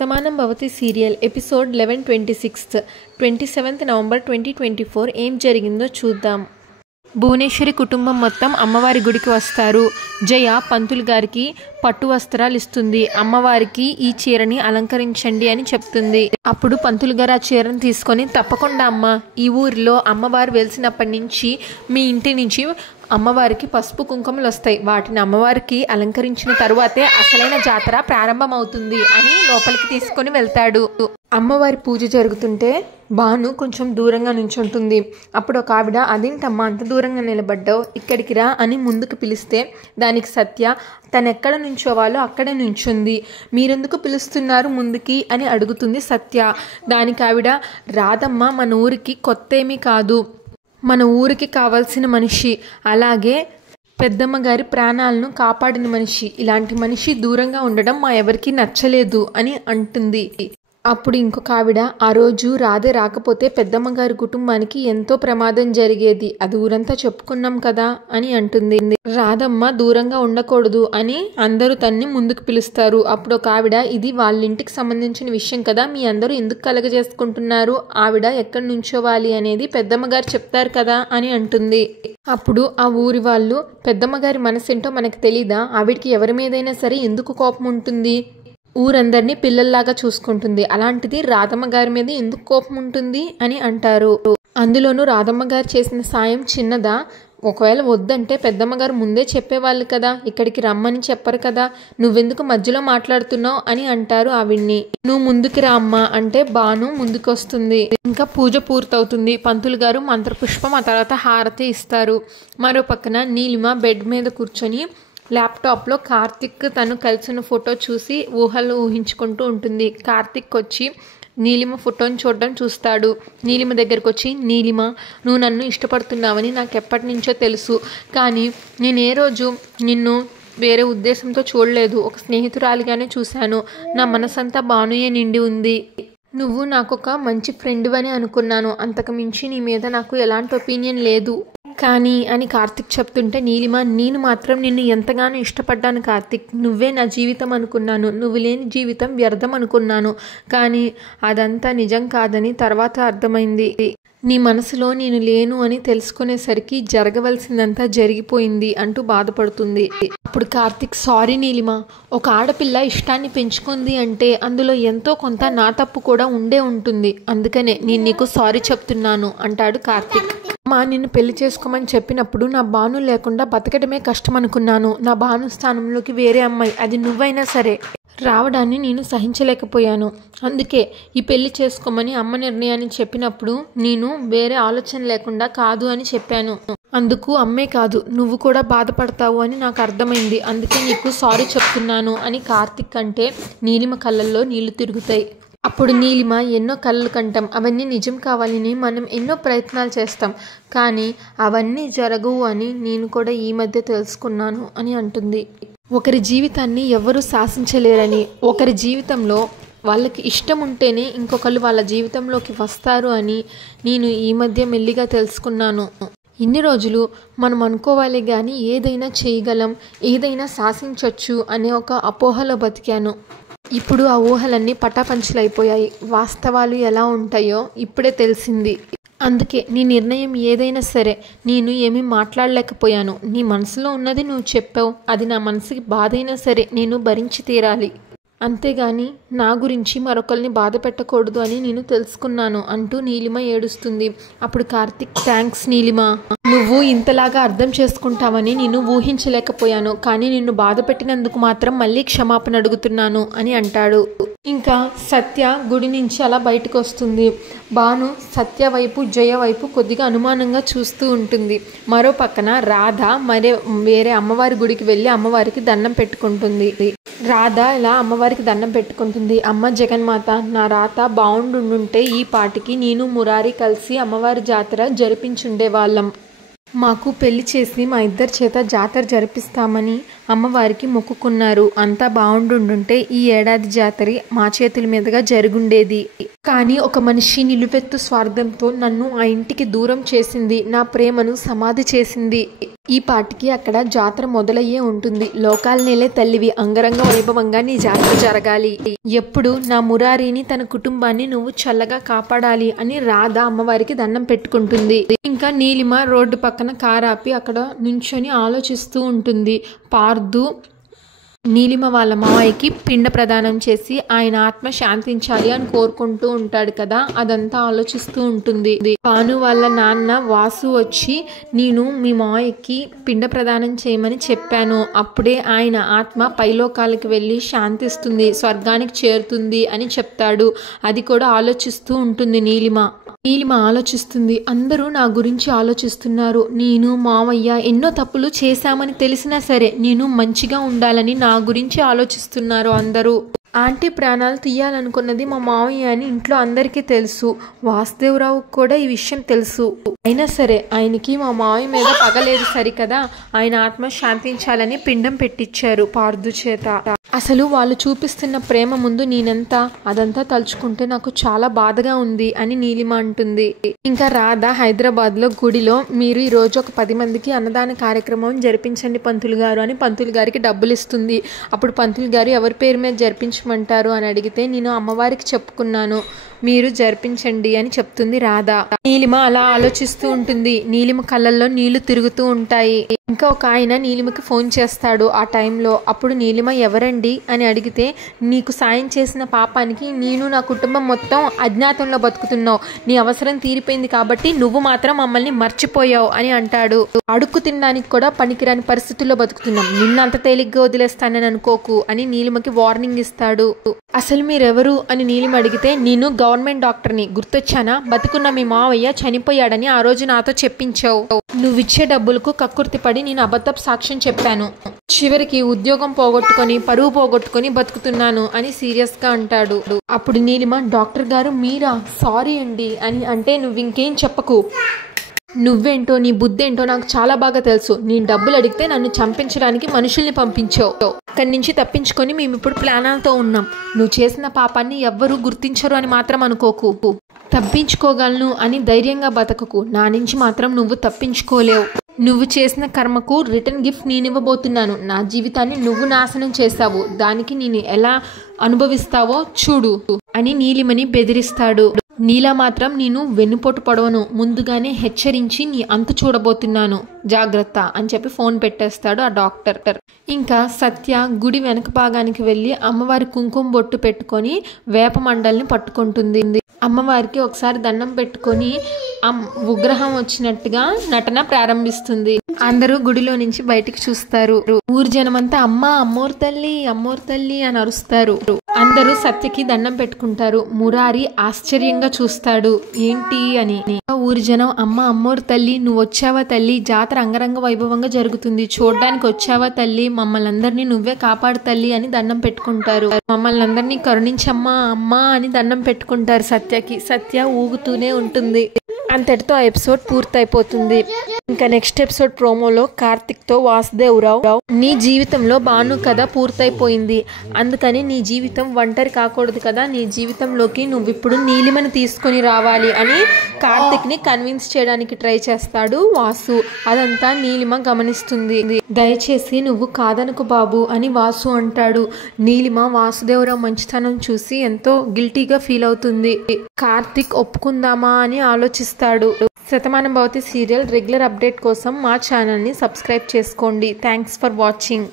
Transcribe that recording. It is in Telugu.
Shatamanam Bhavati serial episode 11/26 27th November 2024 ఏం జరిగిందో చూద్దాం. భువనేశ్వరి కుటుంబం మొత్తం అమ్మవారి గుడికి వస్తారు. జయ పంతులు గారికి పట్టు వస్త్రాలు ఇస్తుంది. అమ్మవారికి ఈ చీరని అలంకరించండి అని చెప్తుంది. అప్పుడు పంతులు గారు ఆ చీరను తీసుకొని, తప్పకుండా అమ్మ, ఈ ఊరిలో అమ్మవారు వెలిసినప్పటి నుంచి మీ ఇంటి నుంచి అమ్మవారికి పసుపు కుంకుమలు వస్తాయి. వాటిని అమ్మవారికి అలంకరించిన తరువాతే అసలైన జాతర ప్రారంభమవుతుంది అని లోపలికి తీసుకొని వెళ్తాడు. అమ్మవారి పూజ జరుగుతుంటే భాను కొంచెం దూరంగా నుంచుంటుంది. అప్పుడు ఒక ఆవిడ, అదేంటమ్మా అంత దూరంగా నిలబడ్డావు, ఇక్కడికి రా అని ముందుకు పిలిస్తే దానికి సత్య తనెక్కడ నుంచోవాలో అక్కడే నుంచుంది. మీరెందుకు పిలుస్తున్నారు ముందుకి అని అడుగుతుంది సత్య. దానికి ఆవిడ, రాధమ్మ మన ఊరికి కొత్త ఏమీ కాదు, మన ఊరికి కావాల్సిన మనిషి, అలాగే పెద్దమ్మ గారి ప్రాణాలను కాపాడిన మనిషి. ఇలాంటి మనిషి దూరంగా ఉండడం మా ఎవరికి నచ్చలేదు అని అంటుంది. అప్పుడు ఇంకొక ఆవిడ, ఆ రోజు రాధే రాకపోతే పెద్దమ్మ గారి కుటుంబానికి ఎంతో ప్రమాదం జరిగేది, అది ఊరంతా చెప్పుకున్నాం కదా అని అంటుంది. రాధమ్మ దూరంగా ఉండకూడదు అని అందరూ తన్ని ముందుకు పిలుస్తారు. అప్పుడు ఒక ఆవిడ, ఇది వాళ్ళ ఇంటికి సంబంధించిన విషయం కదా, మీ అందరూ ఎందుకు కలగజేసుకుంటున్నారు, ఆవిడ ఎక్కడి నుంచోవాలి అనేది పెద్దమ్మ గారు చెప్తారు కదా అని అంటుంది. అప్పుడు ఆ ఊరి వాళ్ళు, పెద్దమ్మ గారి మనసేంటో మనకు తెలీదా, ఆవిడికి ఎవరి మీదైనా సరే ఎందుకు కోపం ఉంటుంది, ఊరందరినీ పిల్లల్లాగా చూసుకుంటుంది, అలాంటిది రాధమ్మ గారి మీద ఎందుకు కోపం ఉంటుంది అని అంటారు. అందులోనూ రాధమ్మ గారు చేసిన సాయం చిన్నదా, ఒకవేళ వద్దంటే పెద్దమ్మ గారు ముందే చెప్పేవాళ్ళు కదా, ఇక్కడికి రమ్మని చెప్పరు కదా, నువ్వెందుకు మధ్యలో మాట్లాడుతున్నావు అని అంటారు ఆవిడ్ని. నువ్వు ముందుకి రా అమ్మా అంటే భాను ముందుకు వస్తుంది. ఇంకా పూజ పూర్తవుతుంది. పంతులు గారు మంత్రపుష్పం ఆ తర్వాత హారతి ఇస్తారు. మరో పక్కన నీలిమ బెడ్ మీద కూర్చొని ల్యాప్టాప్లో కార్తిక్ తను కలిసిన ఫోటో చూసి ఊహలు ఊహించుకుంటూ ఉంటుంది. కార్తిక్ వచ్చి నీలిమ ఫోటోని చూడడం చూస్తాడు. నీలిమ దగ్గరకు వచ్చి, నీలిమ, నువ్వు నన్ను ఇష్టపడుతున్నావని నాకు ఎప్పటి నుంచో తెలుసు, కానీ నేను ఏ రోజు నిన్ను వేరే ఉద్దేశంతో చూడలేదు, ఒక స్నేహితురాలిగానే చూశాను, నా మనసంతా భానుయే నిండి ఉంది, నువ్వు నాకొక మంచి ఫ్రెండ్ అని అనుకున్నాను, అంతకు మించి నీ మీద నాకు ఎలాంటి ఒపీనియన్ లేదు కానీ అని కార్తిక్ చెప్తుంటే నీలిమ, నేను మాత్రం నిన్ను ఎంతగానో ఇష్టపడ్డాను కార్తిక్, నువ్వే నా జీవితం అనుకున్నాను, నువ్వు లేని జీవితం వ్యర్థం అనుకున్నాను, కానీ అదంతా నిజం కాదని తర్వాత అర్థమైంది, నీ మనసులో నేను లేను అని తెలుసుకునేసరికి జరగవలసిందంతా జరిగిపోయింది అంటూ బాధపడుతుంది. అప్పుడు కార్తిక్, సారీ నీలిమ, ఒక ఆడపిల్ల ఇష్టాన్ని పెంచుకుంది అంటే అందులో ఎంతో కొంత నా తప్పు కూడా ఉండే ఉంటుంది, అందుకనే నేను నీకు సారీ చెప్తున్నాను అంటాడు కార్తిక్. మా నిన్ను పెళ్లి చేసుకోమని చెప్పినప్పుడు నా భాను లేకుండా బతకడమే కష్టం అనుకున్నాను, నా భాను స్థానంలోకి వేరే అమ్మాయి, అది నువ్వైనా సరే, రావడాన్ని నేను సహించలేకపోయాను, అందుకే ఈ పెళ్లి చేసుకోమని అమ్మ నిర్ణయాన్ని చెప్పినప్పుడు నేను వేరే ఆలోచన లేకుండా కాదు అని చెప్పాను, అందుకు అమ్మే కాదు నువ్వు కూడా బాధపడతావు అని నాకు అర్థమైంది, అందుకే నీకు సారీ చెప్తున్నాను అని కార్తిక్ అంటే నీలిమ కళ్ళల్లో నీళ్లు తిరుగుతాయి. అప్పుడు నీలిమ, ఎన్నో కలలు కంటాం, అవన్నీ నిజం కావాలని మనం ఎన్నో ప్రయత్నాలు చేస్తాం, కానీ అవన్నీ జరగవు అని నేను కూడా ఈ మధ్య తెలుసుకున్నాను అని అంటుంది. ఒకరి జీవితాన్ని ఎవరు శాసించలేరని, ఒకరి జీవితంలో వాళ్ళకి ఇష్టం ఉంటేనే ఇంకొకరు వాళ్ళ జీవితంలోకి వస్తారు అని నేను ఈ మధ్య మెల్లిగా తెలుసుకున్నాను. ఇన్ని రోజులు మనం అనుకోవాలి కానీ ఏదైనా చేయగలం, ఏదైనా శాసించవచ్చు అనే ఒక అపోహలో బతికాను, ఇప్పుడు ఆ ఊహలన్నీ పటాపంచలైపోయాయి, వాస్తవాలు ఎలా ఉంటాయో ఇప్పుడే తెలిసింది, అందుకే నీ నిర్ణయం ఏదైనా సరే నేను ఏమీ మాట్లాడలేకపోయాను, నీ మనసులో ఉన్నది నువ్వు చెప్పావు, అది నా మనసుకి బాధ అయినా సరే నేను భరించి తీరాలి, అంతేగాని నా గురించి మరొకరిని బాధ పెట్టకూడదు అని నేను తెలుసుకున్నాను అంటూ నీలిమ ఏడుస్తుంది. అప్పుడు కార్తిక్, థ్యాంక్స్ నీలిమ, నువ్వు ఇంతలాగా అర్థం చేసుకుంటావని నేను ఊహించలేకపోయాను, కానీ నిన్ను బాధ పెట్టినందుకు మాత్రం మళ్ళీ క్షమాపణ అడుగుతున్నాను అని అంటాడు. ఇంకా సత్య గుడి నుంచి అలా బయటకు వస్తుంది. భాను సత్య వైపు జయ వైపు కొద్దిగా అనుమానంగా చూస్తూ ఉంటుంది. మరో పక్కన రాధ వేరే అమ్మవారి గుడికి వెళ్ళి అమ్మవారికి దండం పెట్టుకుంటుంది. రాధ ఇలా అమ్మవారికి దండం పెట్టుకుంటుంది. అమ్మ జగన్మాత, నా రాత బాగుండుంటే ఈ పాటికి నేను మురారి కలిసి అమ్మవారి జాతర జరిపించుండేవాళ్ళం, మాకు పెళ్లి చేసి మా ఇద్దరి చేత జాతర జరిపిస్తామని అమ్మవారికి మొక్కుకున్నారు, అంతా బాగుండుంటే ఈ ఏడాది జాతర మా చేతుల మీదుగా జరుగుండేది, కానీ ఒక మనిషి నిలువెత్తు స్వార్థంతో నన్ను ఆ ఇంటికి దూరం చేసింది, నా ప్రేమను సమాధి చేసింది, ఈ పాటికి అక్కడ జాతర మొదలయ్యే ఉంటుంది. లోకాల నేలే తల్లివి, అంగరంగ వైభవంగా నీ జాతర జరగాలి. ఎప్పుడు నా మురారిని తన కుటుంబాన్ని నువ్వు చల్లగా కాపాడాలి అని రాధ అమ్మవారికి దండం పెట్టుకుంటుంది. ఇంకా నీలిమ రోడ్డు పక్కన కారాపి అక్కడ నించొని ఆలోచిస్తూ ఉంటుంది. పార్దు నీలిమ వాళ్ళ మావయ్యకి పిండ ప్రదానం చేసి ఆయన ఆత్మ శాంతించాలి అని కోరుకుంటూ ఉంటాడు కదా, అదంతా ఆలోచిస్తూ ఉంటుంది. పాను వాళ్ళ నాన్న వాసు వచ్చి నేను మీ మావయ్యకి పిండ ప్రదానం చేయమని చెప్పాను, అప్పుడే ఆయన ఆత్మ పైలోకాలకు వెళ్ళి శాంతిస్తుంది, స్వర్గానికి చేరుతుంది అని చెప్తాడు. అది కూడా ఆలోచిస్తూ ఉంటుంది నీలిమ ఆలోచిస్తుంది. అందరూ నా గురించి ఆలోచిస్తున్నారు. నేను మావయ్య ఎన్నో తప్పులు చేశామని తెలిసినా సరే నేను మంచిగా ఉండాలని నా గురించి ఆలోచిస్తున్నారు అందరూ. ఆంటీ ప్రాణాలు తీయాలనుకున్నది మా మావయ్య అని ఇంట్లో అందరికీ తెలుసు. వాసుదేవరావు కూడా ఈ విషయం తెలుసు. అయినా సరే ఆయనకి మా మావయ్య మీద పగలేదు సరికదా, ఆయన ఆత్మ శాంతించాలని పిండం పెట్టించారు పార్దు చేత. అసలు వాళ్ళు చూపిస్తున్న ప్రేమ ముందు నేనెంత, అదంతా తలుచుకుంటే నాకు చాలా బాధగా ఉంది అని నీలిమ అంటుంది. ఇంకా రాధ హైదరాబాద్ లో గుడిలో మీరు ఈ రోజు ఒక 10 మందికి అన్నదాన కార్యక్రమం జరిపించండి పంతులు గారు అని పంతులు గారికి డబ్బులు ఇస్తుంది. అప్పుడు పంతులు గారు ఎవరి పేరు మీద జరిపించమంటారు అని అడిగితే నేను అమ్మవారికి చెప్పుకున్నాను, మీరు జరిపించండి అని చెప్తుంది రాధ. నీలిమ అలా ఆలోచిస్తూ ఉంటుంది. నీలిమ కళ్ళల్లో నీళ్లు తిరుగుతూ ఉంటాయి. ఇంకా ఒక ఆయన నీలిమకి ఫోన్ చేస్తాడు ఆ టైంలో. అప్పుడు నీలిమ ఎవరండి అని అడిగితే, నీకు సాయం చేసిన పాపానికి నేను నా కుటుంబం మొత్తం అజ్ఞాతంలో బతుకుతున్నావు, నీ అవసరం తీరిపోయింది కాబట్టి నువ్వు మాత్రం మమ్మల్ని మర్చిపోయావు అని అంటాడు. అడుక్కు తినడానికి కూడా పనికిరాని పరిస్థితుల్లో బతుకుతున్నాం, నిన్నంత తేలిగ్గా వదిలేస్తానని అనుకోకు అని నీలిమకి వార్నింగ్ ఇస్తాడు. అసలు మీరెవరు అని నీలిమ అడిగితే, నేను గవర్నమెంట్ డాక్టర్ని, గుర్తొచ్చానా, బతుకున్న మీ మావయ్య చనిపోయాడని ఆ రోజు నాతో చెప్పించావు, నువ్విచ్చే డబ్బులకు కక్కుర్తి పడి నేను అబద్ధపు సాక్ష్యం చెప్పాను, చివరికి ఉద్యోగం పోగొట్టుకొని పరువు పోగొట్టుకొని బతుకుతున్నాను అని సీరియస్ గా అంటాడు. అప్పుడు నీలిమ, డాక్టర్ గారు మీరా, సారీ అండి అని అంటే, నువ్వు ఇంకేం చెప్పకు, నువ్వేంటో నీ బుద్ధి ఏంటో నాకు చాలా బాగా తెలుసు, నేను డబ్బులు అడిగితే నన్ను చంపించడానికి మనుషుల్ని పంపించావు, అక్కడి నుంచి తప్పించుకొని మేము ఇప్పుడు ప్లానాలతో ఉన్నాం, నువ్వు చేసిన పాపాన్ని ఎవ్వరూ గుర్తించరు అని మాత్రం అనుకోకు, తప్పించుకోగలను అని ధైర్యంగా బతకకు, నా నుంచి మాత్రం నువ్వు తప్పించుకోలేవు, నువ్వు చేసిన కర్మకు రిటర్న్ గిఫ్ట్ నేనివ్వబోతున్నాను, నా జీవితాన్ని నువ్వు నాశనం చేశావు, దానికి నేను ఎలా అనుభవిస్తావో చూడు అని నీలిమని బెదిరిస్తాడు. నీలా మాత్రం నేను వెన్నుపోటు పడవను, ముందుగానే హెచ్చరించి నీ అంతు చూడబోతున్నాను, జాగ్రత్త అని చెప్పి ఫోన్ పెట్టేస్తాడు ఆ డాక్టర్. ఇంకా సత్య గుడి వెనక భాగానికి వెళ్ళి అమ్మవారి కుంకుమ బొట్టు పెట్టుకొని వేప మండల్ని పట్టుకుంటుంది. అమ్మవారికి ఒకసారి దండం పెట్టుకొని ఉగ్రహం వచ్చినట్టుగా నటన ప్రారంభిస్తుంది. అందరూ గుడిలో నుంచి బయటికి చూస్తారు. ఊరు జనమంతా అమ్మోరు తల్లి అని అరుస్తారు. అందరూ సత్యకి దండం పెట్టుకుంటారు. మురారి ఆశ్చర్యంగా చూస్తాడు, ఏంటి అని. ఊరి జనం, అమ్మోరు తల్లి, నువ్వు వచ్చావా తల్లి, జాతర అంగరంగ వైభవంగా జరుగుతుంది, చూడడానికి వచ్చావా తల్లి, మమ్మల్ని అందరినీ నువ్వే కాపాడు తల్లి అని దండం పెట్టుకుంటారు. మమ్మల్ని అందరినీ కరుణించమ్మా అమ్మా అని దండం పెట్టుకుంటారు సత్యకి. సత్య ఊగుతూనే ఉంటుంది. అంతటితో ఆ ఎపిసోడ్ పూర్తయిపోతుంది. ఇంకా నెక్స్ట్ ఎపిసోడ్ ప్రోమోలో కార్తిక్తో వాసుదేవరావు, నీ జీవితంలో భాను కథ పూర్తయిపోయింది, అందుకని నీ జీవితం ఒంటరి కాకూడదు కదా, నీ జీవితంలోకి నువ్వు ఇప్పుడు నీలిమని తీసుకొని రావాలి అని కార్తిక్ని కన్విన్స్ చేయడానికి ట్రై చేస్తాడు వాసు. అదంతా నీలిమ గమనిస్తుంది. దయచేసి నువ్వు కాదనకు బాబు అని వాసు అంటాడు. నీలిమ వాసుదేవరావు మంచితనం చూసి ఎంతో గిల్టీగా ఫీల్ అవుతుంది. కార్తిక్ ఒప్పుకుందామా అని ఆలోచిస్తాడు. Shatamanam Bhavati serial regular update కోసం మా ఛానల్ని సబ్స్క్రైబ్ చేసుకోండి. Thanks for watching.